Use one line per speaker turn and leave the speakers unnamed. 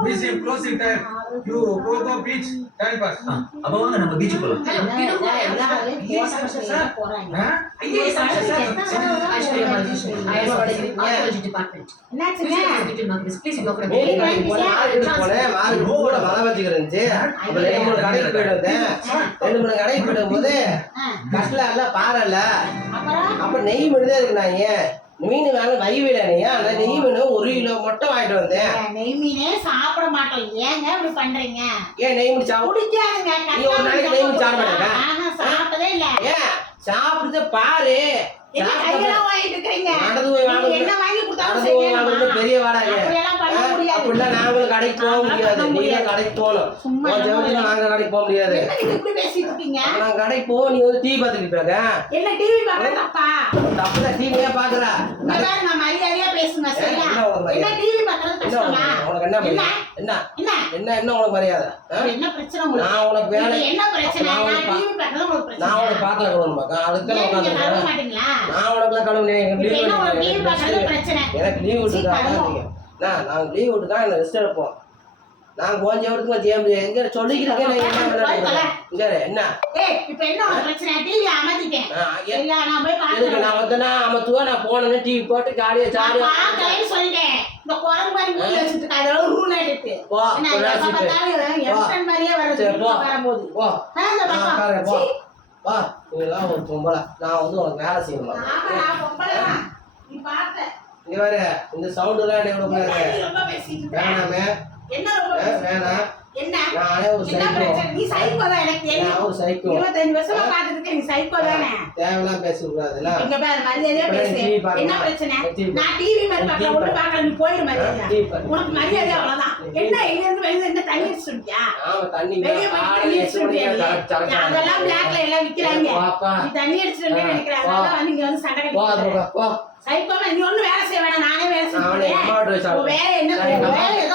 This is closing time. You go to beach. Time pass.
அப்ப வாங்க நம்ம பீச்சுக்கு போலாம்
கடைக்கு போயிட்டு வந்தேன் ரெண்டு மூணு கடைக்கு போயிட்டு வரும்போது
ஆ,
கட்டில இல்ல பாறை இல்ல
அப்புறம்
அப்ப நெய் மீன் தான் இருக்கு நான் ஏன் மீன் வாங்க வைவில நீயா அந்த நெய் மீன் ஒரு கிலோ மட்டும் வாங்கிட்டு வந்தேன்.
நெய் மீனே சாப்பிட மாட்டோம். ஏங்க இப்படி பண்றீங்க?
ஏன் நெய் மீன் சாப்பிட?
பிடிக்காதுங்க
நீ ஒரு நாளைக்கு நெய் மீன் சாப்பிட மாட்டேங்க?
சாப்பிட்டதே இல்ல.
ஏன் சாப்பிடுறத பாரு? பெரிய வாடகை அப்படிலாம் நாங்களும் கடைக்கு போக முடியாது. நீங்க. கடைக்கு போகணும். நாங்க கடைக்கு போக முடியாது.
நீங்க
கடைக்கு போ நீ வந்து டீ பார்த்துட்டு இருப்பாங்க
என்ன டிவி தப்பா?
டீவியே பாக்குறா
இந்த மாதிரி நான் மரியாதையா பேசுங்க சரியா
என்ன உனக்கு மரியாதை?
என்ன டிவி கஷ்டமா
உனக்கு மரியாதை? என்ன
என்ன?
என்ன? என்ன? உனக்கு மரியாதை?
என்ன பிரச்சனை உங்களுக்கு?
நான் உனக்கு வேலை
உங்களுக்கு என்ன பிரச்சனை?
நான்
நான் டிவி உங்களுக்கு
நான் உனக்கு
பிரச்சனை
பாத்திரம் கழுவணுமாக்கா அதுக்கு
ஏன் நீங்க கழுவ மாட்டீங்களா?
நான் உனக்கு கழுவு
இப்ப என்ன உங்களுக்கு டிவி பாக்குறது பிரச்சனை.
எனக்கு லீவ் விட்டுருக்கா
கழுவும்.
நான் லீவ் விட்டுக்கா என்ன ரெஸ்ட் எடுப்போம். நாங்கள் கொஞ்ச இடத்துக்கு ஜேம் எங்க சொல்லிக்கிறீங்க? இங்க என்ன
இப்ப என்ன பிரச்சனை? டிவி அமர்த்திட்டேன். நான் போய் பாக்குறேன்
நான் வந்தேன்னா அமத்துவா நான் போனேன்னு டிவி போட்டு
நான்
ஜாலியா
பாக்கலைன்னு சொல்லிட்டேன். இந்த குரங்கு மாதிரி மூடி வச்சுட்டு அதெல்லாம் ரூல்
போ,
மாதிரியே வருது
போ. போ. நான் போ. இதெல்லாம் ஒரு நான் வந்து உனக்கு வேலை செய்யணுமா
ஆமா, நான் பொம்பளை தான். நீ பார்த்த.
இங்க வேற இந்த சவுண்ட் எல்லாம்
பேசிட்டு இருக்க?
வேணாமே? வேணாம்
என்ன
நானே ஒரு சைக்கோ. நான் ஒரு சைக்கோ
இருபத்தஞ்சு வருஷமா இருக்க, நீ psycho தானே?
தேவையெல்லாம் பேசக்கூடாதுல்ல
இங்க பாரு, மரியாதையா பேசு. என்ன பிரச்சனை? நான் TV மாதிரி பார்க்கல,
TV
ஒண்ணும் பார்க்கல, நீ போயிரு மரியாதையா. உனக்கு மரியாதை அவ்வளவுதான். என்ன இங்க இருந்து வெளியில என்ன தண்ணி அடிச்சிட்டு இருக்கியா?
ஆமா தண்ணி
வெளிய போய் தண்ணி? அதெல்லாம் blackல எல்லாம் விக்கிறாங்க. நீ தண்ணி அடிச்சிட்டு நினைக்கிறாங்க. அதான் வந்து இங்க வந்து சண்டை
போ
சைக்கோமா, நீ ஒண்ணும் வேலை செய்ய வேணாம், நானே வேலை
நான் அவனை
செஞ்சுக்கிறேன்.
அம்மாட்ட வச்சு
உன் வேலை என்ன
நான்